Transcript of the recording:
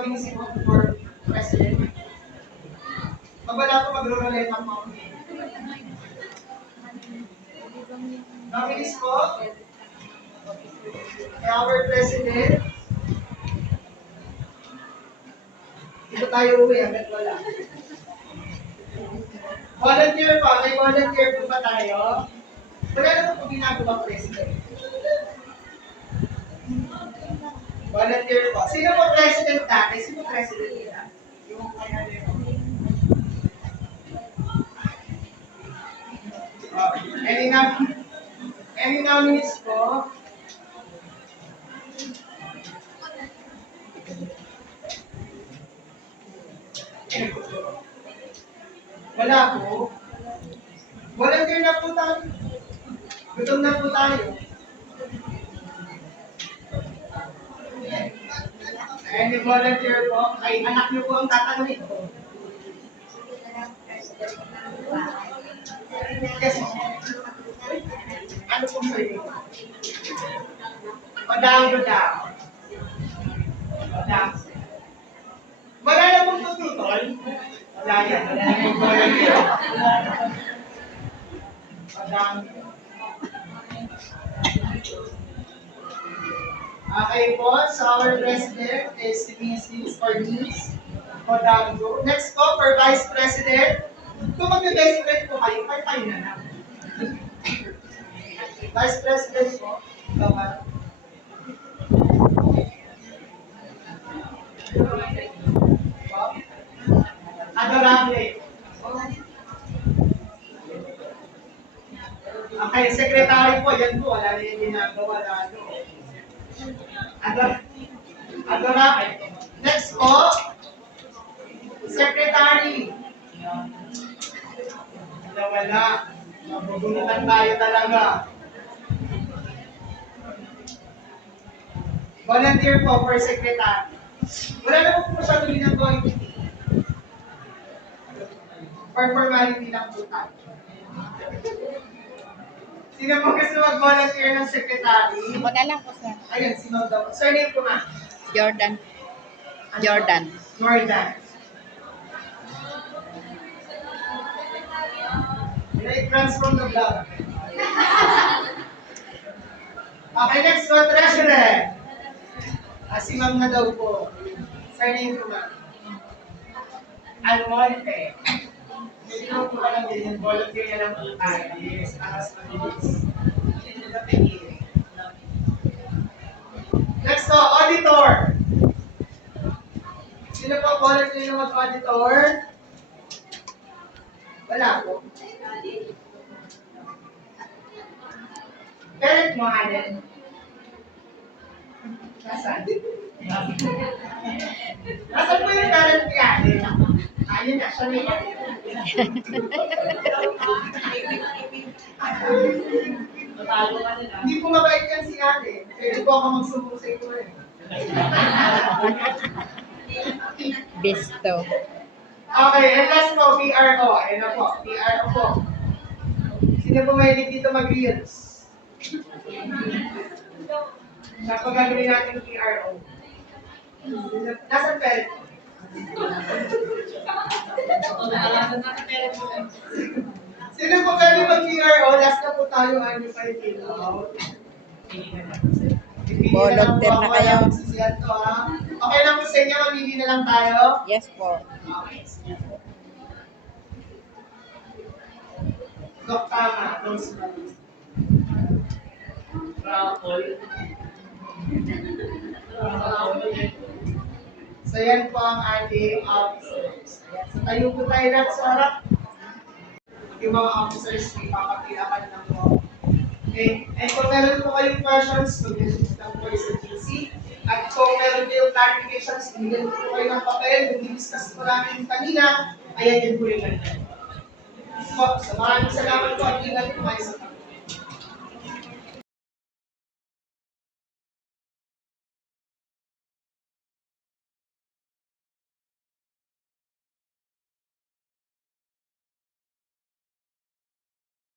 nominacy mo for president? Pag wala po, magro-roulette ako. Nominees po? Kay our president? Dito tayo uwi, hanggat wala. Volunteer pa, may volunteer po ba tayo? Wala naman po ginagawa president. Volunteer po. Sino po president dati? Sino president nila? Yung any nominees po? Wala po. Volunteer na po tayo. Gutom na po tayo. Any volunteer po? Ay, anak niyo po ang tatanungin. Yes, ano po sa'yo? Madang. Wala na pong tututol? Wala yan. Wala na yung volunteer. Madang. Okay po, so our president is si Mrs. or Miss Odango. Next po, for Vice President. Kung mag-Vice President po kayo, kayo na lang. Vice President po, dapat. Adorable. Okay, Secretary po, yan po, wala na yung ginagawa lalo. Adorable. Next po, Secretary. Wala. Magugunutan tayo talaga. Volunteer po for Secretary. Wala naman po siya ginagawa yung for formality lang po tayo. Sino po gusto mag-volunteer ng secretary? Ako na lang po, sir. Ayun, sino daw? Sir, name po nga. Jordan. Ano? Jordan. It runs from the blood. Okay, next one, treasurer. Si ma'am na daw po. Sir, name po nga. Almonte. Sino po ka lang din, volunteer na lang po tayo. Yes, aras mabilis. Next po, auditor. Sino po volunteer na mag-auditor? Wala po. Parent mo, Allen. Nasaan? Nasaan po yung parent ni Allen? Ayun na, siya may Hindi po mabait yan si Allen. Pwede po ako magsumbong sa ito eh. Bisto. Okay, and last po, PRO. Ayun na po, PRO po. Sino po mahilig dito mag-reels? Sa pagagawin natin yung PRO. Nasaan parent? Sino po pwede mag-PRO? Last na po tayo, ano pa yung out. Volunteer na kayo. Okay lang po sa inyo, mamili na lang tayo. Yes po. Okay. Dok, tama. So yan po ang ating officers. So tayo po tayo lang sa harap. Yung mga officers, may papakilakan lang po. Okay. And kung meron po kayong questions, mag-message lang po sa GC. At kung meron kayong clarifications, bigyan po kayo ng papel. Kung di-discuss po namin kanina, ayan din po yung ganyan. So, maraming salamat po at ingat po kayo sa